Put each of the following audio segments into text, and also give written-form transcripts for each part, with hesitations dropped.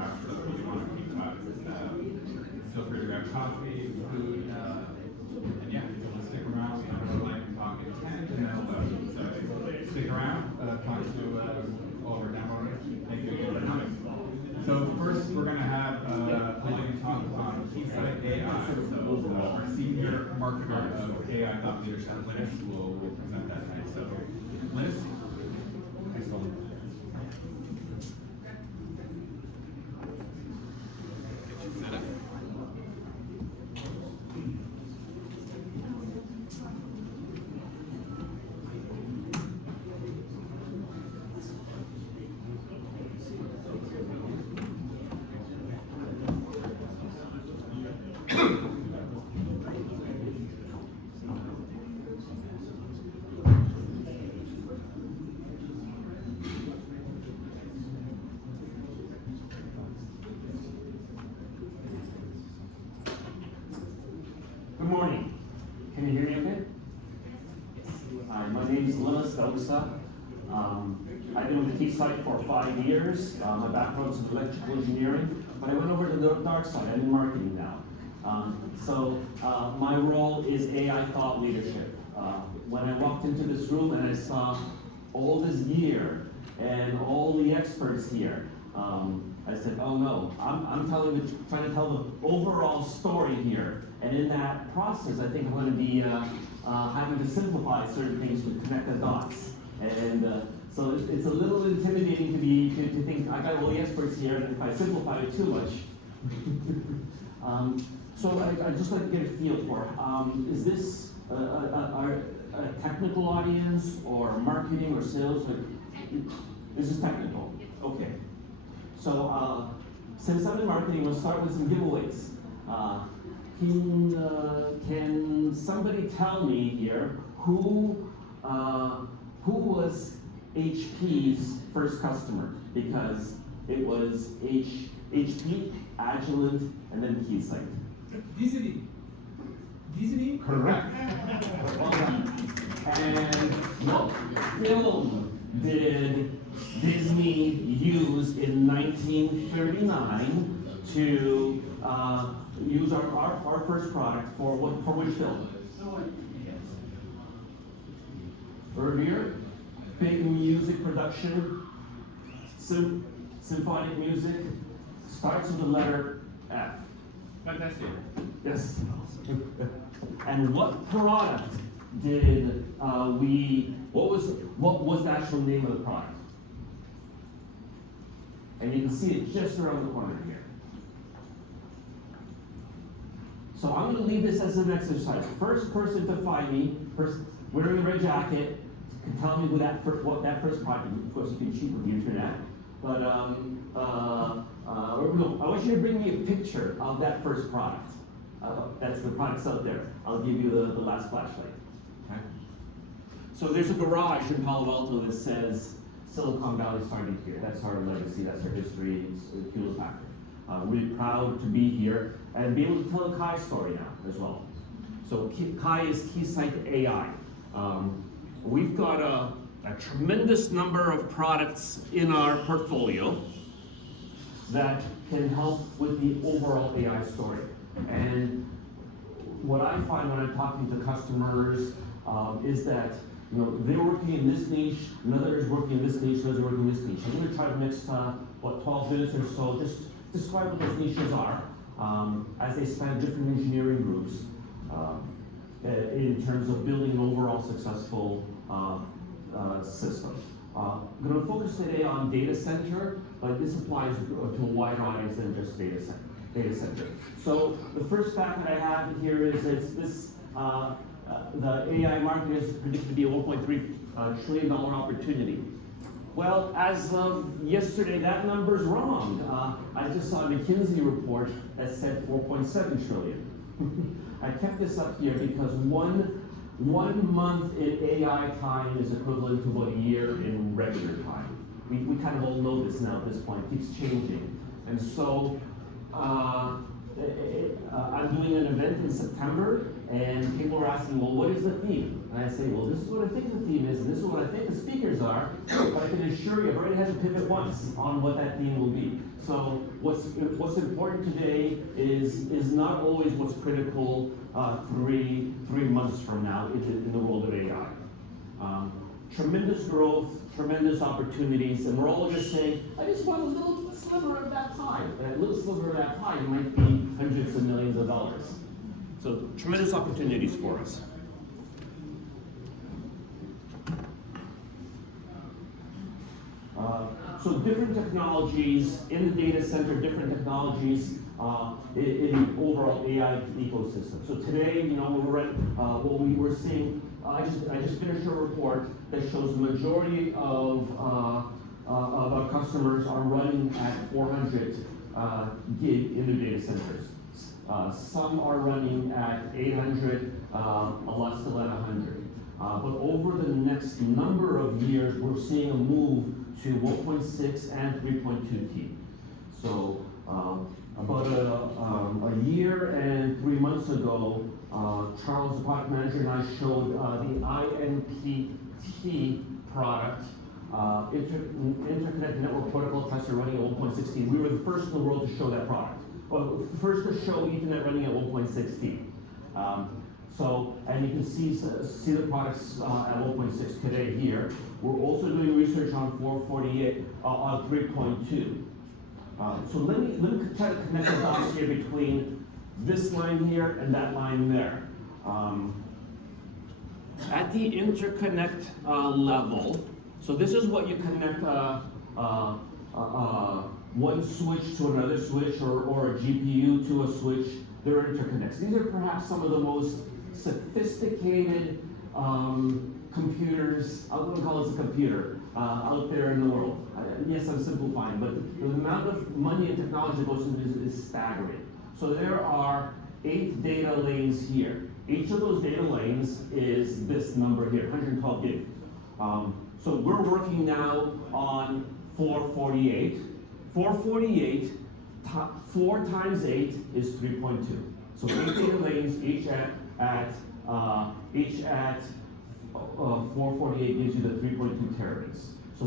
rush, so if you want to keep feel free to grab coffee, food, and yeah, if you want to stick around, we have like talk at 10 and then 11. So stick around, talk to all of our demo owners. Thank you again for coming. So first, we're going to have a lightning talk on Keysight AI. So our senior marketer of AI thought leadership, Linus, will present that tonight. So Linus. Good morning. Can you hear me okay? Hi, my name is Linus Dausa. I've been with Keysight for 5 years. My background is in electrical engineering, but I went over to the dark side. I'm in marketing now. My role is AI thought leadership. When I walked into this room and I saw all this gear and all the experts here, I said, oh no, I'm trying to tell the overall story here. And in that process, I think I'm going to be having to simplify certain things to connect the dots. And so it's a little intimidating to think I got all the experts here, and if I simplify it too much. So I'd just like to get a feel for, is this a technical audience, or marketing, or sales? Or, this is technical. Okay. So since I'm in marketing, we'll start with some giveaways. Can somebody tell me here who was HP's first customer? Because it was HP, Agilent, and then Keysight. Disney. Disney? Correct. Well done. And what film did Disney use in 1939 to use our first product for which film? Vermeer, big music production, symphonic music, starts with the letter F. Fantastic. Yes. And what product did what was the actual name of the product? And you can see it just around the corner here. So I'm going to leave this as an exercise. First person to find me, wearing a red jacket, can tell me what that first product is. Of course, you can cheat with the internet. But no, I want you to bring me a picture of that first product. That's the products out there. I'll give you the last flashlight. Okay. So there's a garage in Palo Alto that says Silicon Valley started here. That's our legacy. That's our history. It's Hewlett Packard. Really proud to be here and be able to tell a Kai story now as well. So Kai is Keysight AI. We've got a tremendous number of products in our portfolio that can help with the overall AI story. And what I find when I'm talking to customers is that they're working in this niche, another is working in this niche, another is working in this niche. I'm going to try to mix 12 minutes or so, just describe what those niches are as they span different engineering groups in terms of building an overall successful system. I'm going to focus today on data center, but this applies to a wider audience than just data center. So the first fact that I have here is this: the AI market is predicted to be a $1.3 trillion opportunity. Well, as of yesterday, that number's wrong. I just saw a McKinsey report that said 4.7 trillion. I kept this up here because one month in AI time is equivalent to about a year in regular time. We kind of all know this now at this point. It keeps changing. And so I'm doing an event in September, And people were asking, well, what is the theme? And I say, well, this is what I think the theme is, and this is what I think the speakers are, but I can assure you, I've already had to pivot once on what that theme will be. So what's important today is not always what's critical 3 months from now in the world of AI. Tremendous growth, tremendous opportunities, and we're all just saying, I just want a little sliver of that pie. That little sliver of that pie might be hundreds of millions of dollars. So tremendous opportunities for us. So different technologies in the data center, different technologies in the overall AI ecosystem. So today, you know, what we were seeing, I just finished a report that shows the majority of our customers are running at 400 gig in their data centers. Some are running at 800, less than 100. But over the next number of years, we're seeing a move to 1.6 and 3.2 T. So about a year and 3 months ago, Charles, the product manager, and I showed the INPT product, Interconnect Network Protocol Tester running at 1.16. We were the first in the world to show that product. Well, first to show Ethernet running at 1.16. So, and you can see the products at 1.6 today here. We're also doing research on 448 on 3.2. So let me try to connect the dots here between this line here and that line there. At the interconnect level, so this is what you connect one switch to another switch or a GPU to a switch. They're interconnects. These are perhaps some of the most sophisticated computers, I wouldn't call this a computer, out there in the world. Yes, I'm simplifying, but the amount of money and technology that goes into this is staggering. So there are 8 data lanes here. Each of those data lanes is this number here, 112 gig. So we're working now on 448. 448, 4 times 8 is 3.2. So 8 data lanes, each at 448 gives you the 3.2 terabits. So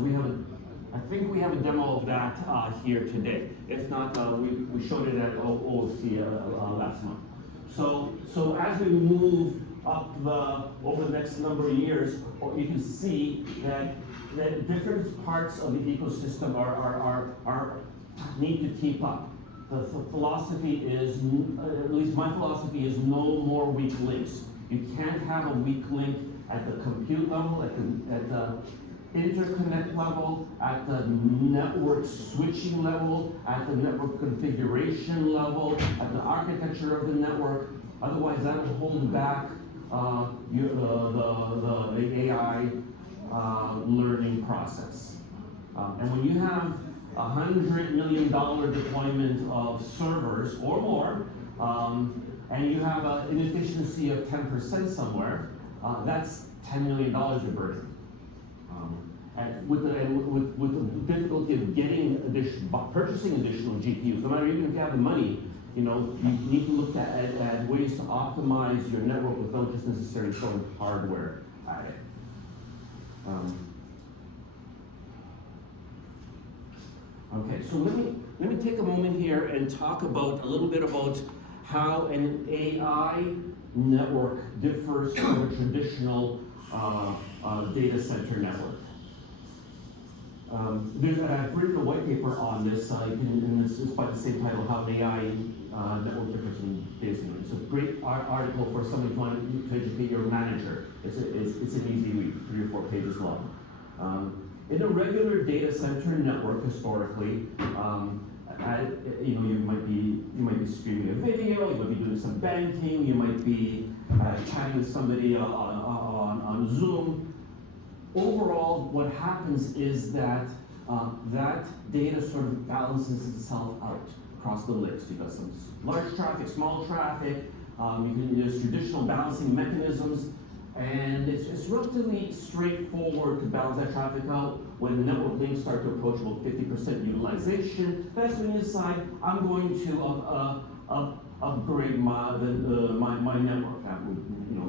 I think we have a demo of that here today. If not, we showed it at OFC last month. So as we move up over the next number of years, you can see that different parts of the ecosystem need to keep up. The philosophy is, at least my philosophy is, no more weak links. You can't have a weak link at the compute level, at the interconnect level, at the network switching level, at the network configuration level, at the architecture of the network. Otherwise, that will hold back the AI learning process. And when you have $100 million deployment of servers or more, and you have an inefficiency of 10% somewhere, that's $10 million you're burning. And with the difficulty of purchasing additional GPUs, no matter even if you have the money, you know, you need to look at ways to optimize your network without just necessarily throwing hardware at it. Okay, so let me take a moment here and talk a little bit about how an AI network differs from a traditional data center network. I've written a white paper on this, and it's by the same title, How an AI Network Differs from Data Center. It's a great article for somebody who wants to educate your manager. It's an easy read, 3 or 4 pages long. In a regular data center network, historically, you might be streaming a video, you might be doing some banking, you might be chatting with somebody on Zoom. Overall, what happens is that that data sort of balances itself out across the links. You've got some large traffic, small traffic, there's traditional balancing mechanisms, and it's relatively straightforward to balance that traffic out. When the network links start to approach about 50% utilization, that's when you decide, I'm going to upgrade my network. That would,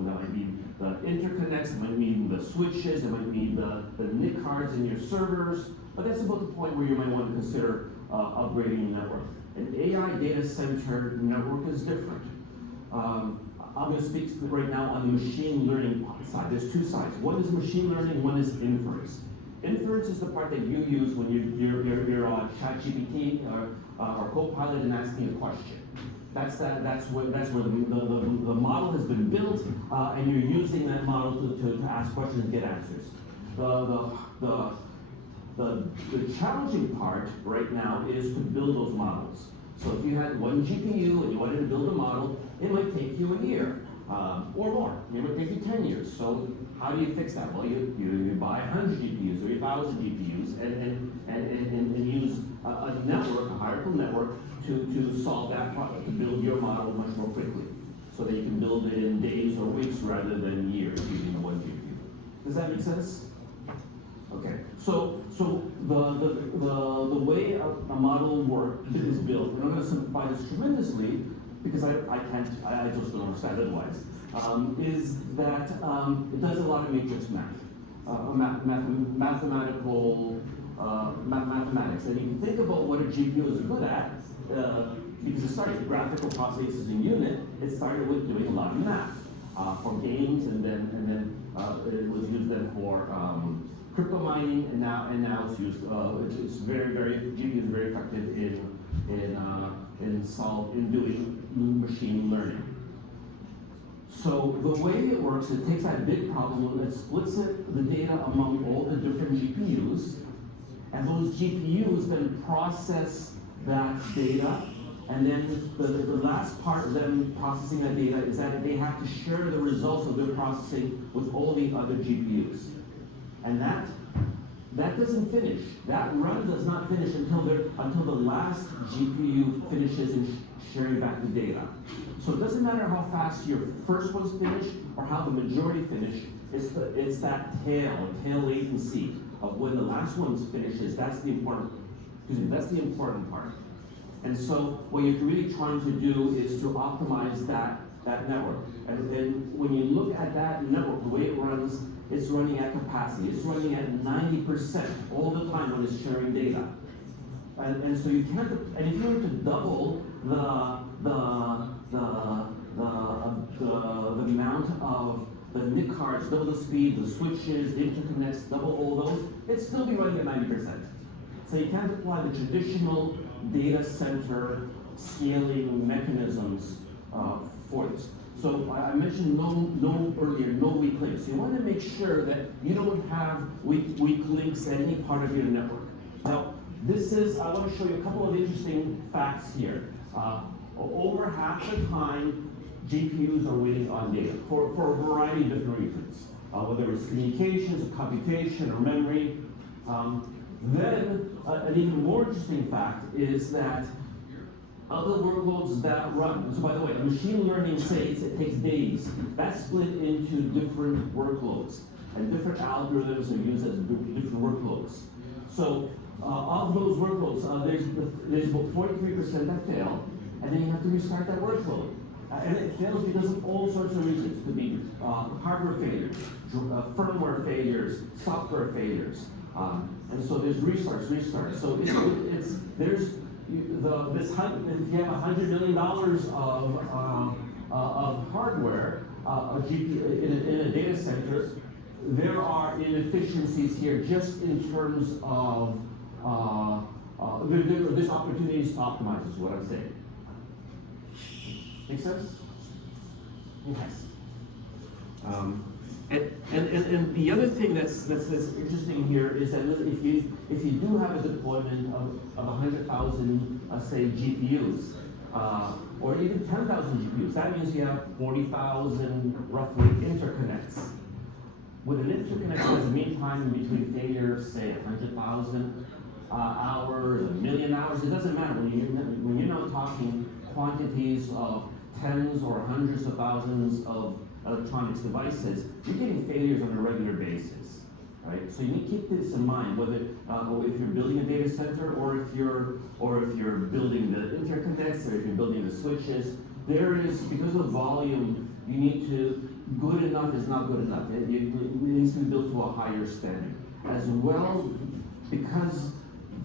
that might be the interconnects, it might mean the switches, it might mean the NIC cards in your servers, but that's about the point where you might want to consider upgrading your network. An AI data center network is different. I'm going to speak right now on the machine learning side. There's two sides. One is machine learning, one is inference. Inference is the part that you use when you're on ChatGPT or Copilot and asking a question. That's where the model has been built, and you're using that model to ask questions and get answers. The challenging part right now is to build those models. So if you had one GPU and you wanted to build a model, it might take you a year or more. It might take you 10 years. So how do you fix that? Well, you buy 100 GPUs or 1,000 GPUs and use a network, a hierarchical network, to solve that problem, to build your model much more quickly, so that you can build it in days or weeks rather than years using one GPU. Does that make sense? Okay. So the way a model is built, and I'm going to simplify this tremendously because I just don't understand otherwise, is that it does a lot of matrix math, mathematics. And you can think about what a GPU is good at, because it started with graphical processing unit. It started with doing a lot of math for games, and then it was used then for crypto mining, and now it's used. It's very GPU is very effective in doing machine learning. So the way it works, it takes that big problem and it splits the data among all the different GPUs, and those GPUs then process that data, and then the last part of them processing that data is that they have to share the results of their processing with all the other GPUs. And that doesn't finish. That run does not finish until the last GPU finishes in sharing back the data. So it doesn't matter how fast your first one's finished or how the majority finish. It's that tail latency of when the last one finishes. That's the important part. And so what you're really trying to do is to optimize that network. And when you look at that network, the way it runs, it's running at capacity. It's running at 90% all the time when it's sharing data. And so you can't, and if you were to double the amount of the NIC cards, double the speed, the switches, the interconnects, double all those, it'd still be running at 90%. So you can't apply the traditional data center scaling mechanisms for this. So I mentioned earlier, no weak links. You want to make sure that you don't have weak links at any part of your network. Now, I want to show you a couple of interesting facts here. Over half the time, GPUs are waiting on data for a variety of different reasons, whether it's communications, or computation, or memory. Then, an even more interesting fact is that other workloads that run, so by the way, machine learning says it takes days. That's split into different workloads, and different algorithms are used as different workloads. So, of those workloads, there's about 43% that fail, and then you have to restart that workload. And it fails because of all sorts of reasons. It could be hardware failures, firmware failures, software failures. And so there's restarts. So if you have $100 million of hardware, a GPU in a data center, there are inefficiencies here just in terms of there's opportunities to optimize, is what I'm saying. Make sense? Yes. And the other thing that's interesting here is that if you do have a deployment of 100,000 say GPUs or even 10,000 GPUs, that means you have 40,000 roughly interconnects. With an interconnect, there's a mean time in between failures, say 100,000 hours, 1 million hours. It doesn't matter when you're not talking quantities of tens or hundreds of thousands of electronics devices, you're getting failures on a regular basis, right? So you need to keep this in mind, whether if you're building a data center or if you're building the interconnects or if you're building the switches. there is, because of volume, you need to, good enough is not good enough. It needs to be built to a higher standard. As well, because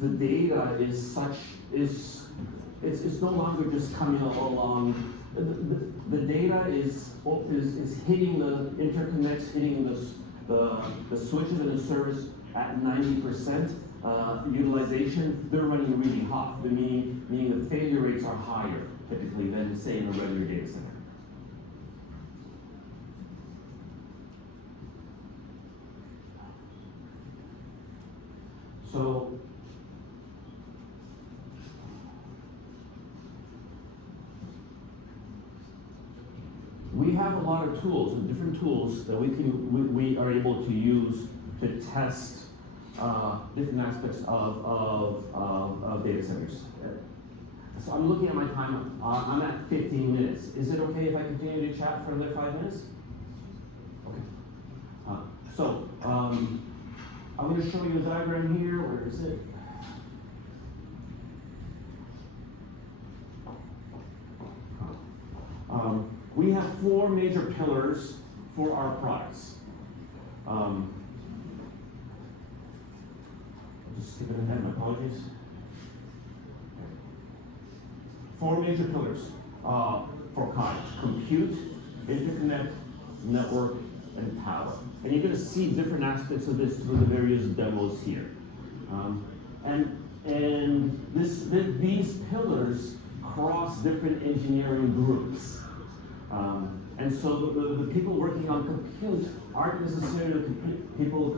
the data is such, it's no longer just coming along. The data is hitting the interconnects, hitting the switches and the service at 90% utilization. They're running really hot, meaning the failure rates are higher typically than, say, in a regular data center. So, we have a lot of tools, different tools that we are able to use to test different aspects of data centers. So I'm looking at my time. I'm at 15 minutes. Is it okay if I continue to chat for another 5 minutes? Okay. I'm going to show you a diagram here. Where is it? We have 4 major pillars for our products. I'll just skip it ahead, my apologies. 4 major pillars for Kai: compute, interconnect, network, and power. And you're going to see different aspects of this through the various demos here. These pillars cross different engineering groups. And so the people working on compute aren't necessarily people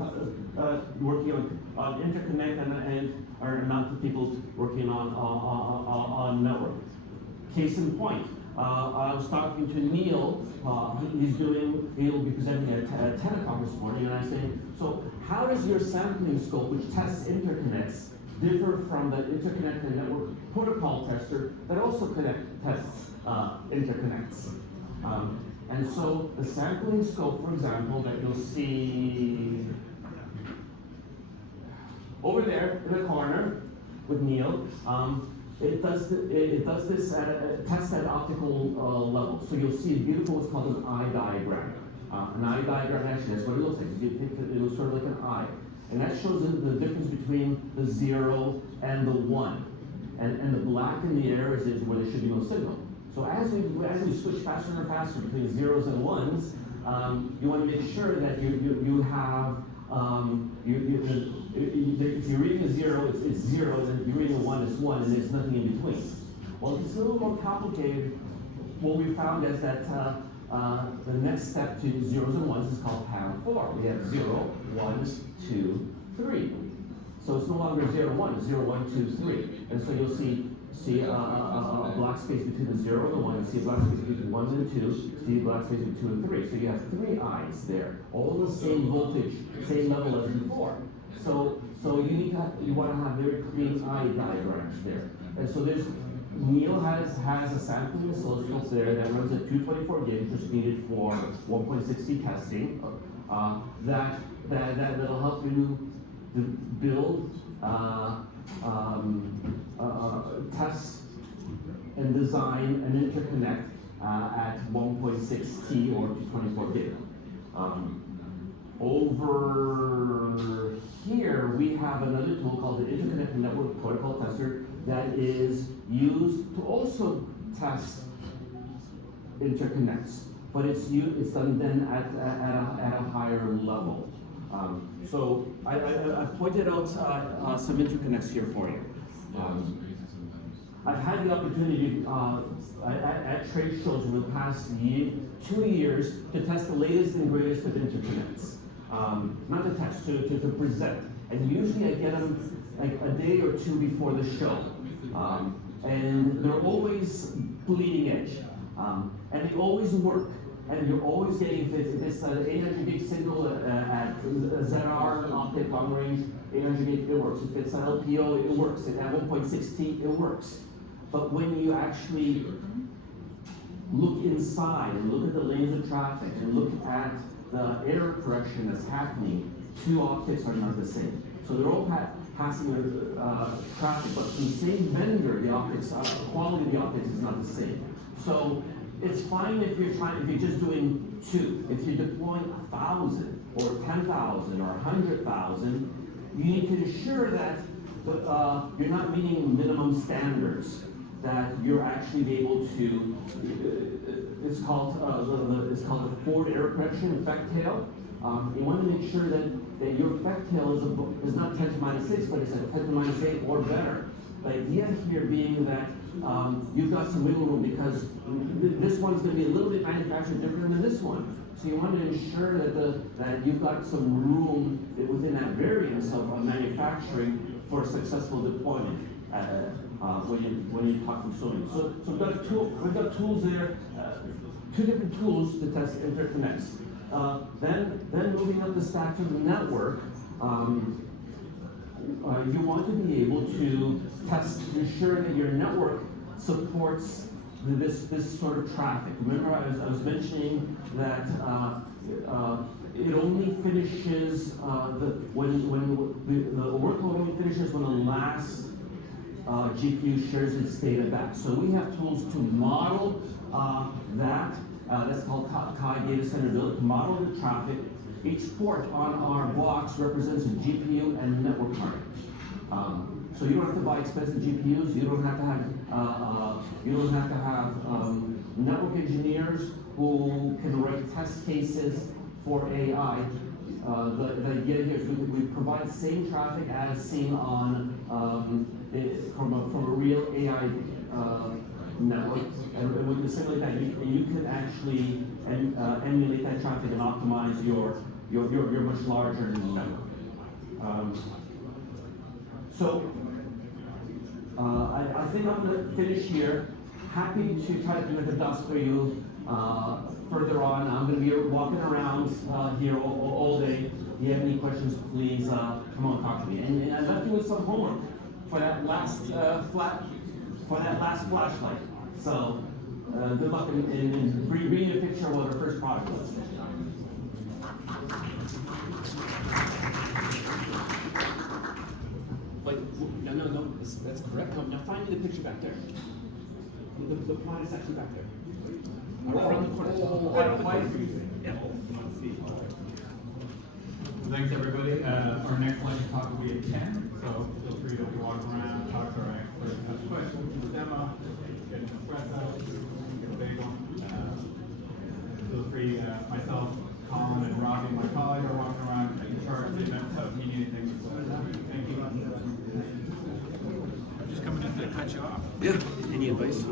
working on interconnect and are not the people working on network. Case in point, I was talking to Neil. He'll be presenting at 10 o'clock this morning, and I say, so how does your sampling scope, which tests interconnects, differ from the interconnect and network protocol tester that also tests interconnects? And so the sampling scope, for example, that you'll see over there in the corner with Neil, it does this test at optical level. So you'll see a beautiful what's called an eye diagram. An eye diagram, actually, that's what it looks like. You think that it looks sort of like an eye. And that shows the difference between the 0 and the 1. And the black in the air is where there should be no signal. So as we switch faster and faster between zeros and ones, you want to make sure that you have if you're reading a 0, it's 0, and if you're reading a 1, it's 1, and there's nothing in between. Well, it's a little more complicated. What we found is that the next step to zeros and ones is called PAM4. We have 0, 1, 2, 3. So it's no longer 0, 1, 0, 1, 2, 3. And so you'll see a black space between the 0 and the 1, you see a black space between 1 and 2, see a black space between 2 and 3. So you have 3 eyes there, all the same voltage, same level as before. So you want to have very clean eye diagrams there. And so Neil has a sampling oscilloscope there that runs at 224 gig, which is needed for 1.6T testing. That'll help you to build, test, and design an interconnect at 1.6T or 224 gig. Over here, we have another tool called the Interconnect Network Protocol Tester that is used to also test interconnects, but it's done then at a higher level. So I pointed out some interconnects here for you. I've had the opportunity at trade shows in the past 2 years to test the latest and greatest of interconnects. Not to test, to present. And usually I get them like a day or 2 before the show. And they're always bleeding edge. And they always work. And you're always getting, if it's an 800 gig signal at ZR optic long range, 800 gig, it works. If it's an LPO, it works. If at 1.6T, it works. But when you actually look inside and look at the lanes of traffic and look at the error correction that's happening, 2 optics are not the same. So they're all passing traffic, but from the same vendor, the optics, quality of the optics is not the same. So it's fine if you're just doing 2. If you're deploying 1,000 or 10,000 or 100,000, you need to ensure that you're not meeting minimum standards, that you're actually be able to, it's called a forward error correction, effect tail. You want to make sure that your effect tail is not 10 to minus 6, but it's at 10 to minus 8 or better. The idea here being that you've got some wiggle room, because this one's going to be a little bit manufactured different than this one. So you want to ensure that you've got some room within that variance of manufacturing for successful deployment when you talk consuming. So we've got tools there, 2 different tools to test interconnects. Then moving up the stack to the network, you want to be able to test to ensure that your network supports this sort of traffic. Remember, I was mentioning that it only finishes when the workload only finishes when the last GPU shares its data back. So we have tools to model that. That's called KAI Data Center Build, to model the traffic. Each port on our box represents a GPU and a network card. So you don't have to buy expensive GPUs. You don't have to have network engineers who can write test cases for AI. The idea here is we provide the same traffic as seen on from a real AI network, and we can simulate that. You can actually emulate that traffic and optimize your much larger network. I think I'm going to finish here. Happy to try to connect the dots for you further on. I'm going to be walking around here all day. If you have any questions, please come on, talk to me. And I left you with some homework for that last flashlight. So good luck in reading a picture of what our first product was. No, that's correct. Now find me the picture back there. The plot is actually back there. Around the corner. Yeah. Thanks, everybody. Our next lightning talk will be at 10, so feel free to walk around, talk to our experts, ask questions, do the demo, get an espresso, get a bagel. Feel free, myself, Colin, and Robbie, my colleague, are walking around in charge of the event, so if you need anything, thank you. I'm just coming in to cut you off. Yeah. Any advice?